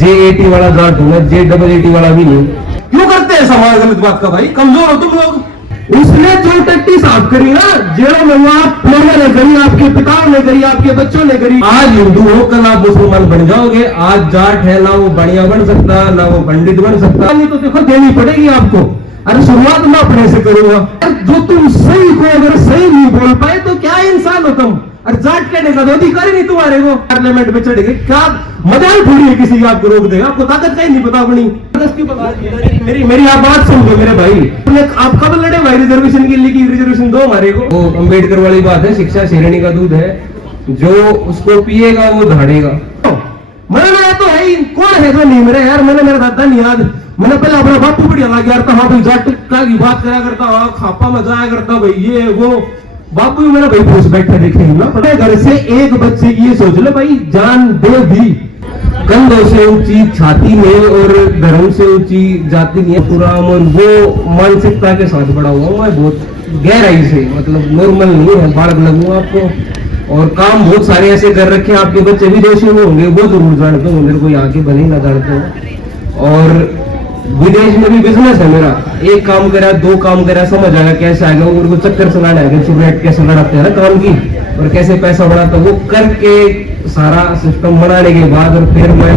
J80 वाला जाट हूँ मैं, J80 वाला भी नहीं। क्यों करते हैं समाज गलत बात का भाई? कमजोर हो तुम लोग। उसने जो टट्टी साफ करी ना जेलों में, वो आप लोगों ने करी, आपके पिताओं ने करी, आपके बच्चों ने करी। आज हिंदू हो, कल आप मुसलमान बन जाओगे। आज जाट है ना वो बढ़िया बन सकता, ना वो पंडित बन सकता। नहीं तो देखो देनी पड़ेगी आपको। अरे शुरुआत मैं अपने से करूंगा। जो तुम सही को अगर सही नहीं बोल पाए तो क्या इंसान हो तुम? और जाट कहने का तो अधिकार ही नहीं तुम्हारे को। पार्लियामेंट में चढ़ गए, क्या मजाल थोड़ी है किसी आपको रोक देगा? आपको ताकत का ही नहीं पता अपनी। मेरी आप बात समझो मेरे भाई। आप कब लड़े भाई रिजर्वेशन के लिए? रिजर्वेशन दो हमारे को। वो अम्बेडकर वाली बात है, शिक्षा शेरनी का दूध है, जो उसको पिएगा वो धाड़ेगा। मरना तो है ही, कौन है जो नहीं मरे यार? मैंने मेरा दादा नहीं याद, मैंने पहले अपना बापू बढ़िया लग गया था। हाँ भाई जाट का की बात करा करता, हाँ खापा में जाया करता भाई, ये वो बापू भी मेरा भाई पूछ बैठे देखे ना। पता घर से एक बच्चे की ये सोच लो भाई, जान दे भी। कंधों से ऊंची छाती में और धर्म से ऊंची जाति नहीं है पूरा। और वो मानसिकता के साथ बड़ा हुआ मैं बहुत गहराई से, मतलब नॉर्मल नहीं है, बाढ़ लगूंगा आपको। और काम बहुत सारे ऐसे कर रखे हैं, आपके बच्चे विदेशी होंगे वो जरूर जानते हो, मेरे को यहाँ के भले ही ना जानते हो। और विदेश में भी बिजनेस है मेरा, एक काम करा दो काम करा, समझ आएगा कैसे आएगा। और को चक्कर चलाना है, चुनेट कैसे लड़ाते हैं ना काम की, और कैसे पैसा बढ़ाता, वो करके सारा सिस्टम बनाने के बाद और फिर मैं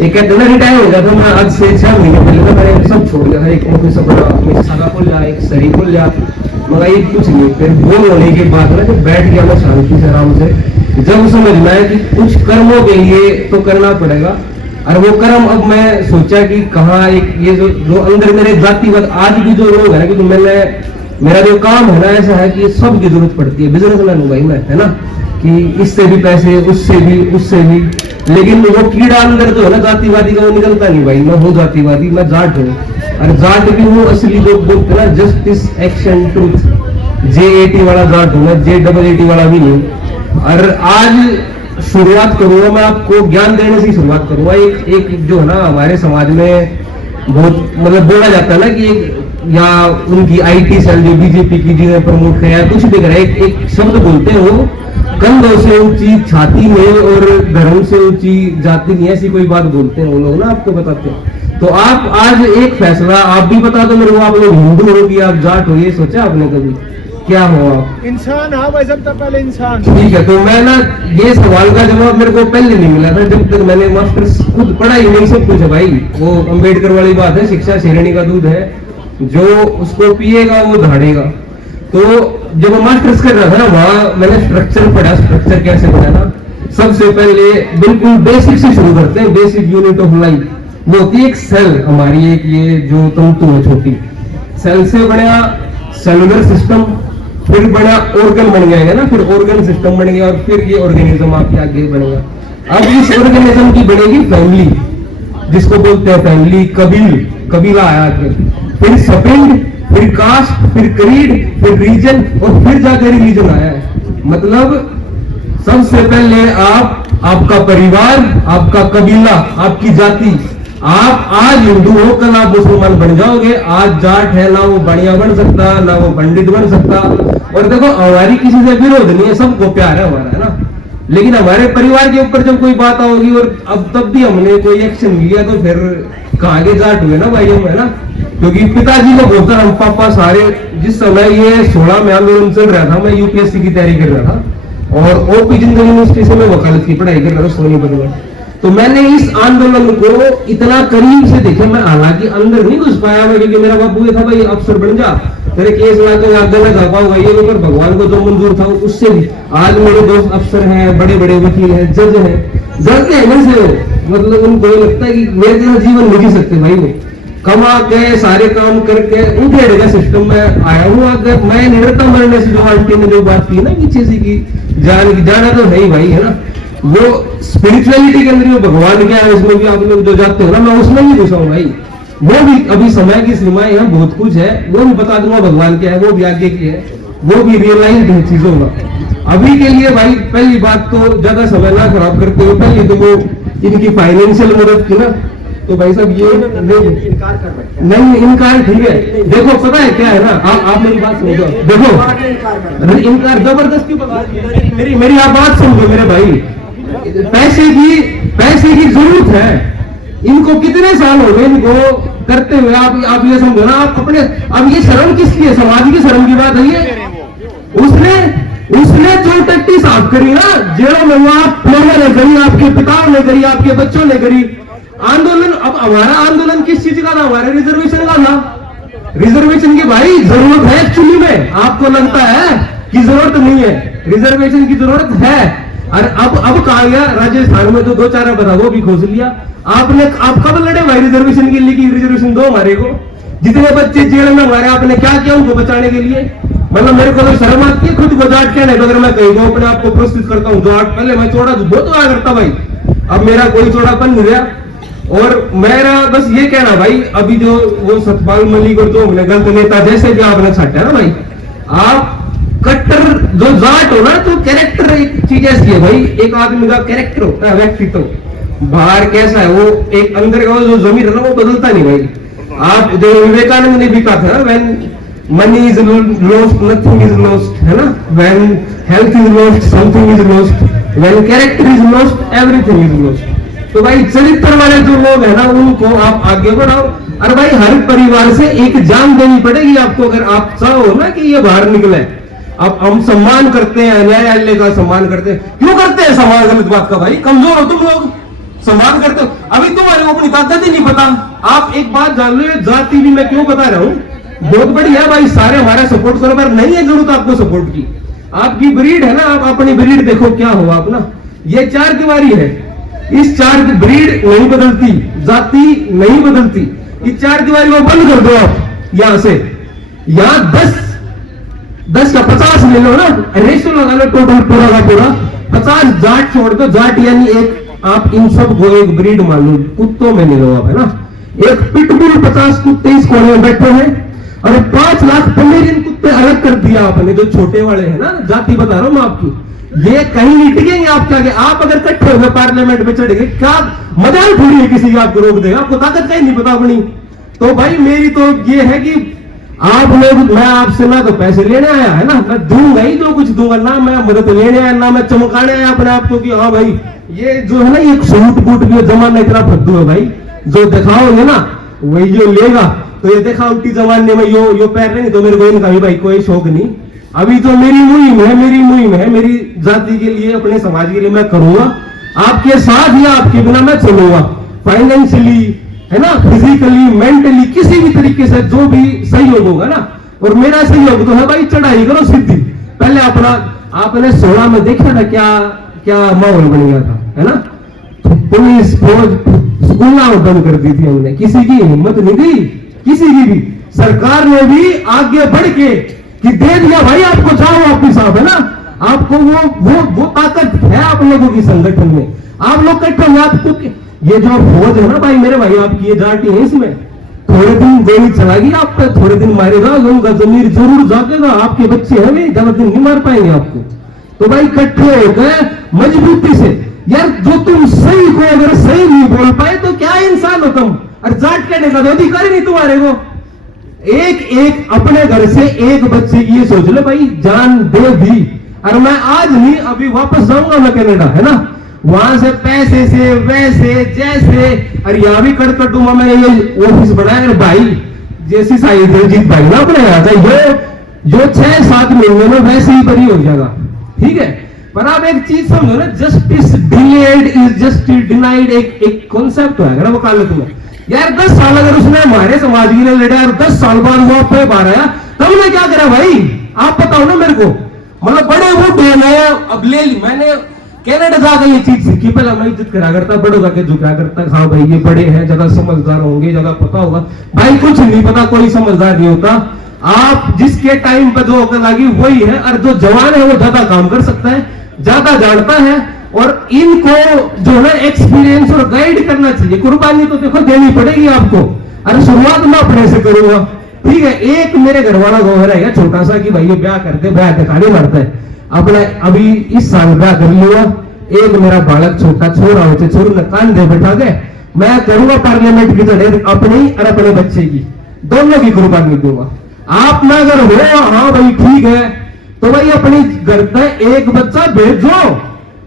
एक कहते रिटायर हो गया था। मैं आज से 6 महीने पहले तो मैंने सब छोड़ दिया था। एक ऑफिस अपना सगा खुल जा, एक सही खुल जा, मगर ये कुछ नहीं। फिर वो होने के बाद ना जब बैठ गया मैं शांति से आराम से, जब समझ में आया कि कुछ कर्मों के लिए तो करना पड़ेगा। और वो कर्म अब मैं सोचा कि कहाँ एक ये जो अंदर मेरे जातिवाद आज भी जो लोग है ना, क्योंकि मेरा जो काम है ना ऐसा है कि सब की जरूरत पड़ती है। बिजनेसमैन हूँ भाई मैं, है ना, कि इससे भी पैसे, उससे भी। लेकिन वो कीड़ा अंदर जो है ना जातिवादी का, वो निकलता नहीं भाई। मैं हूँ जातिवादी, मैं जाट हूँ, और जाट भी हूँ असली जो बोलते ना जस्टिस एक्शन ट्रूथ। J80 वाला जाट हूँ मैं, J80 वाला भी नहीं। और आज शुरुआत करूंगा मैं, आपको ज्ञान देने से शुरुआत करूंगा। एक जो है ना हमारे समाज में बहुत मतलब बोला जाता है ना कि या उनकी IT सेल जो बीजेपी की जिन्हें प्रमोट किया कुछ भी करे, एक शब्द बोलते हैं वो, कंधों से ऊंची छाती में और धर्म से ऊंची जाति नहीं, ऐसी कोई बात बोलते हैं वो लोग ना, आपको बताते हैं। तो आप आज एक फैसला आप भी बता दो मेरे को, आप लोग हिंदू हो कि आप जाट हो? ये सोचा आपने कभी? क्या हो आप? इंसान। हाँ भाई सब पहले इंसान। ठीक है, तो मैं ना ये सवाल का जवाब मेरे को पहले नहीं मिला था जब तक मैंने मास्टर्स खुद पढ़ाई नहीं सब कुछ है भाई। वो अम्बेडकर वाली बात है, शिक्षा शेरनी का दूध है, जो उसको पिएगा वो धाड़ेगा। तो जब मैं मास्टर्स कर रहा था ना, वहां मैंने स्ट्रक्चर पढ़ा। स्ट्रक्चर कैसे पढ़ा ना, सबसे पहले बिल्कुल बेसिक से शुरू करते हैं, बेसिक यूनिट ऑफ लाइफ। वो होती है एक सेल हमारी, एक ये जो तंतु है छोटी, सेल से बना सेलुलर सिस्टम, फिर बड़ा ऑर्गन बन गया ना, फिर ऑर्गन सिस्टम बन गया, और फिर ये ऑर्गेनिज्म आपके आगे बनेगा। अब इस ऑर्गेनिज्म की बनेगी फैमिली, जिसको बोलते हैं फैमिली, कबीला आया आगे, फिर सपिंड, फिर कास्ट, फिर क्रीड, फिर रीजन, और फिर जाकर रिलीजन आया है। मतलब सबसे पहले आपका परिवार, आपका कबीला, आपकी जाति। आप आज हिंदू हो, कल आप मुसलमान बन जाओगे। आज जाट है ना वो बढ़िया बन सकता, ना वो पंडित बन सकता। और देखो हमारी किसी से विरोध नहीं है, सबको प्यार है हमारा, है ना। लेकिन हमारे परिवार के ऊपर जब कोई बात आओगी, और अब तब भी हमने कोई एक्शन लिया तो फिर कहाँ के जाट हुए ना भाई हम, है ना। क्योंकि पिताजी को बोलता हम पापा सारे, जिस समय ये 16 में आंदोलन चल रहा था, मैं UPSC की तैयारी कर रहा था और OP जिंदल यूनिवर्सिटी से मैं वकालत की पढ़ाई कर रहा था सोनीपत में। तो मैंने इस आंदोलन को इतना करीब से देखा। मैं हालांकि अंदर नहीं घुस पाया मैं, क्योंकि मेरा बापू ये था भाई अफसर बन जा, तेरे केस ला तो आगे ना जा पाऊंगा ये, पर भगवान को जो मंजूर था उससे भी आज मेरे दोस्त अफसर हैं, बड़े बड़े वकील हैं, जज हैं, जज के अंदर से मतलब उनको लगता है कि मेरे जैसा जीवन नहीं जी सकते भाई। वो कमा के सारे काम करके उठे का सिस्टम में आया हूँ। अगर मैं निरता मरने से जो आंटी ने जो बात की ना पीछे से की जाना तो है ही भाई, है ना। वो स्पिरिचुअलिटी के अंदर वो भगवान क्या है उसमें भी आप लोग जो जाते हो ना, मैं उसमें भी घुसा हूँ भाई। वो भी अभी समय की सीमाएं हैं, बहुत कुछ है, वो भी बता दूंगा भगवान क्या है, वो भी आगे की है, वो भी रियलाइज है चीजों का। अभी के लिए भाई पहली बात तो ज्यादा समय ना खराब करते हो, पहले तो वो इनकी फाइनेंशियल मदद की ना, तो भाई साहब ये नहीं इनकार ठीक है। देखो पता है क्या है ना, आप मेरी बात समझो, देखो इनकार जबरदस्ती, मेरी आप बात समझो मेरे भाई। पैसे की जरूरत है, इनको कितने साल हो गए इनको करते हुए? आप ये समझो ना, आप अपने, अब ये शर्म किसकी है? समाज की शर्म की बात है ये। उसने जो टट्टी साफ करी ना जेलों में, वो आप लोगों ने करी, आपके पिताओं ने करी, आपके बच्चों ने करी। आंदोलन, अब हमारा आंदोलन किस चीज का था? हमारे रिजर्वेशन का था। रिजर्वेशन की भाई जरूरत है एक्चुअली में, आपको लगता है कि जरूरत नहीं है? रिजर्वेशन की जरूरत है। और अब कहा गया राजस्थान में तो 2-4 बता, वो भी खोज लिया आपने। आप कब लड़े भाई रिजर्वेशन के लिए कि रिजर्वेशन दो हमारे को? जितने बच्चे जेल में हमारे, आपने क्या किया उनको बचाने के लिए? मतलब मेरे को तो शर्म आती है खुद को जाट कहने पे। अगर मैं कहीं को अपने आप को प्रस्तुत करता हूँ जाट, पहले मैं चौड़ा बहुत हुआ करता भाई, अब मेरा कोई चौड़ापन नहीं रहा। और मेरा बस ये कहना भाई, अभी जो वो सतपाल मलिक और जो हमने गलत नेता जैसे भी आपने छाटा ना भाई, आप कट्टर जो जाट हो ना, तो कैरेक्टर एक चीज ऐसी है भाई, एक आदमी का कैरेक्टर होता है, व्यक्तित्व बाहर कैसा है, वो एक अंदर का जो जमीर है ना, वो बदलता नहीं भाई। आप जो विवेकानंद ने भी कहा था ना, when money is lost nothing is lost, है ना? When health is lost something is lost, when character is lost everything is lost. तो भाई चरित्र वाले जो लोग है ना, उनको आप आगे बढ़ाओ। और भाई हर परिवार से एक जान देनी पड़ेगी आपको, अगर आप चाहो ना कि ये बाहर निकले। अब हम सम्मान करते हैं, न्यायालय का सम्मान करते हैं, क्यों करते हैं सम्मान? गलत बात का भाई, कमजोर हो तुम लोग, सम्मान करते हो। अभी तुम्हारे को अपनी ताकत ही नहीं पता। आप एक बात जान लो, ये जाति भी मैं क्यों बता रहा हूँ, बहुत बढ़िया भाई, सारे हमारा सपोर्ट करो, पर नहीं है जरूरत आपको सपोर्ट की। आपकी ब्रीड है ना, आप अपनी ब्रीड देखो क्या हो आप ना। ये 4 दीवारी है, इस 4 ब्रीड नहीं बदलती, जाति नहीं बदलती। इस 4 दीवारी को बंद कर दो आप यहां से, यहां 10 का 50 ले लो ना, रेशो लगा लो टोटल पूरा का पूरा 50 जाट छोड़ दो। जाट यानी एक, आप इन सब को एक ब्रीड मान लो, कुत्तों में ले लो आप, है ना? एक पिटबुल 50 कुत्ते इस कोने में बैठे हैं, और 5 लाख पमेरियन कुत्ते अलग कर दिया आपने, जो छोटे वाले हैं ना, जाति बता रहा हूं मैं आपकी। ये कहीं नहीं टिकेंगे आपके आगे। आप अगर इकट्ठे हो पार्लियामेंट में चढ़ गए, क्या मजाल थोड़ी है किसी का आपको रोक देगा? आपको ताकत का ही नहीं पता अपनी। तो भाई मेरी तो ये है कि आप लोग, मैं आपसे ना तो पैसे लेने आया है ना, मैं दूंगा ही जो कुछ दूंगा ना, मैं मदद लेने आया ना मैं चमकाने आया अपने आप को कि हाँ भाई ये जो है ना, ये सूट बूट भी जमाना इतना फद्दू है भाई, जो दिखाओगे ना वही जो लेगा। तो ये दिखावटी जमाने में यो पैर नहीं, तो मेरे को इनका भी भाई कोई शौक नहीं। अभी तो मेरी मुहिम है, मेरी जाति के लिए, अपने समाज के लिए मैं करूंगा, आपके साथ या आपके बिना मैं चलूंगा। फाइनेंशियली, है ना, फिजिकली, मेंटली, किसी भी तरीके से जो भी सहयोग होगा ना। और मेरा सहयोग तो है भाई, चढ़ाई करो सीधी। पहले अपना, आपने 16 में देखा था क्या माहौल बन गया था, है ना? पुलिस फौज स्कूल बंद कर दी थी हमने, किसी की हिम्मत नहीं दी, किसी की भी। सरकार ने भी आगे बढ़ के कि दे दिया भाई आपको, जाओ वापिस आप, है ना? आपको वो ताकत है आप लोगों की संगठन में, आप लोग इकट्ठे हैं। आपको ये जो फौज है ना भाई, मेरे भाई आपकी ये जाटी है, इसमें थोड़े दिन गोली चलाएगी आप पे, थोड़े दिन मारेगा, उनका जमीर जरूर जागेगा। आपके बच्चे हैं भी, ज्यादा दिन नहीं मार पाएंगे आपको। तो भाई इकट्ठे होकर मजबूती से, यार जो तुम सही को अगर सही नहीं बोल पाए तो क्या इंसान हो तुम? और जाट कहने का तो अधिकार ही नहीं तुम्हारे को। एक अपने घर से एक बच्चे की ये सोच लो भाई, जान दे दी। और मैं आज नहीं, अभी वापस जाऊंगा मैं कनाडा, है ना? वहां से पैसे से वैसे जैसे, और यहाँ भी कड़कटूमा मैंने ये ऑफिस बनाया भाई, जैसी साई दिलजीत भाई ना अपने यहाँ था, जो 6-7 महीने में वैसे ही बरी हो जाएगा, ठीक है? पर आप एक चीज समझो ना, justice delayed is justice denied, एक कॉन्सेप्ट है ना वकालत में। यार 10 साल अगर उसने हमारे समाज के लिए लड़ा और 10 साल बाद वो पे बाहर आया, तब ने क्या करा भाई? आप बताओ ना मेरे को। मतलब बड़े वो बनाया, अब ले ली मैंने कनाडा जाकर ये चीज सीखी। पहले मैं इज्जत करा करता, बड़ों जाके झुका करता, हाँ भाई ये बड़े हैं, ज्यादा समझदार होंगे, ज्यादा पता होगा। भाई कुछ नहीं पता, कोई समझदार नहीं होता। आप जिसके टाइम पे जो अकल लगी वही है, और जो जवान है वो ज्यादा काम कर सकता है, ज्यादा जानता है। और इनको जो है एक्सपीरियंस और गाइड करना चाहिए। कुर्बानी तो देखो देनी पड़ेगी आपको। अरे शुरुआत मैं अपने से करूंगा, ठीक है? एक मेरे घर वाला गाँव रहेगा छोटा सा कि भाई ये ब्याह करते, ब्याह दिखाने मारता है अपने। अभी इस साल ब्याह कर लिया, एक मेरा बालक छोटा छोरा हो, छोरू ने कान दे बैठा के, मैं करूंगा पार्लियामेंट की जगह अपनी और अपने बच्चे की, दोनों की कुर्बानी दूंगा। आप ना अगर हो, हाँ भाई ठीक है, तो भाई अपनी घर पे एक बच्चा भेजो।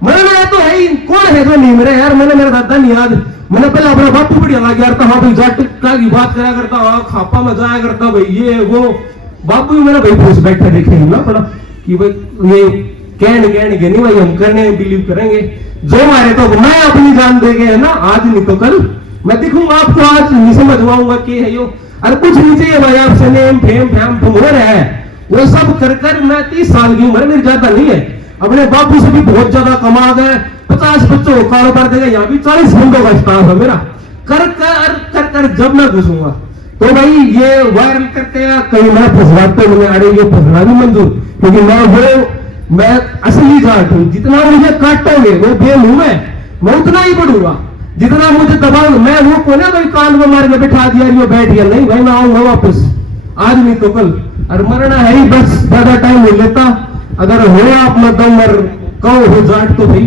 मैंने तो है ही, कौन है जो नहीं मेरा? यार मैंने, मेरा दादा नहीं याद, मैंने पहले अपना बापू बढ़िया लगा यार, हाँ भाई जाट का की बात करा करता, हाँ खापा में जाया करता भाई, ये वो बापू भी मेरा भाई पूछ बैठे देखे ना पड़ा कि भाई ये कहने के नहीं भाई, हम करने बिलीव करेंगे जो मारे तो मैं अपनी जान दे गए है ना, आज नहीं तो कल मैं दिखूंगा आपको, आज नहीं समझवाऊंगा कि है यो। अरे कुछ नहीं चाहिए भाई आपसे, नेम फेम फैम तुम हो रहा है वो सब कर कर मैं 30 साल की उम्र, मेरी ज्यादा नहीं है, अपने बापू से भी बहुत ज्यादा कमा गए, 50 बच्चों को कारोबार देगा, यहाँ भी 40 बंदों का स्टाफ है मेरा, कर कर कर कर जब मैं घुसूंगा तो भाई ये वायरल करते हैं कहीं मैं फंसवाते मुझे, अरे ये फंसना भी मंजूर, क्योंकि मैं असली जाट हूं, जितना मुझे काटोगे वो बेल हूं मैं उतना ही बढ़ूंगा, जितना मुझे दबाओ मैं वो को ना भाई कान में मार के बैठा दिया ये बैठ गया, नहीं भाई मैं आऊंगा वापस, आज नहीं तो कल, और मरना है ही बस, ज्यादा टाइम नहीं लेता, अगर हो आप मत दम मर कहो हो जाट तो भाई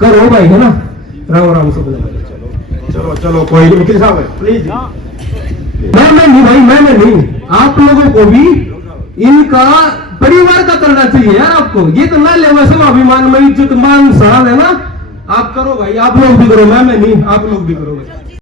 करो भाई, है ना, राम राम सब चलो चलो कोई नहीं, वकील साहब प्लीज। मैं नहीं भाई, मैं नहीं, आप लोगों को भी इनका परिवार का करना चाहिए यार, आपको ये तो ना ले वैसे अभिमान में इज्जत मान सवाल है ना, आप करो भाई, आप लोग भी करो, मैं नहीं, आप लोग भी करो भाई।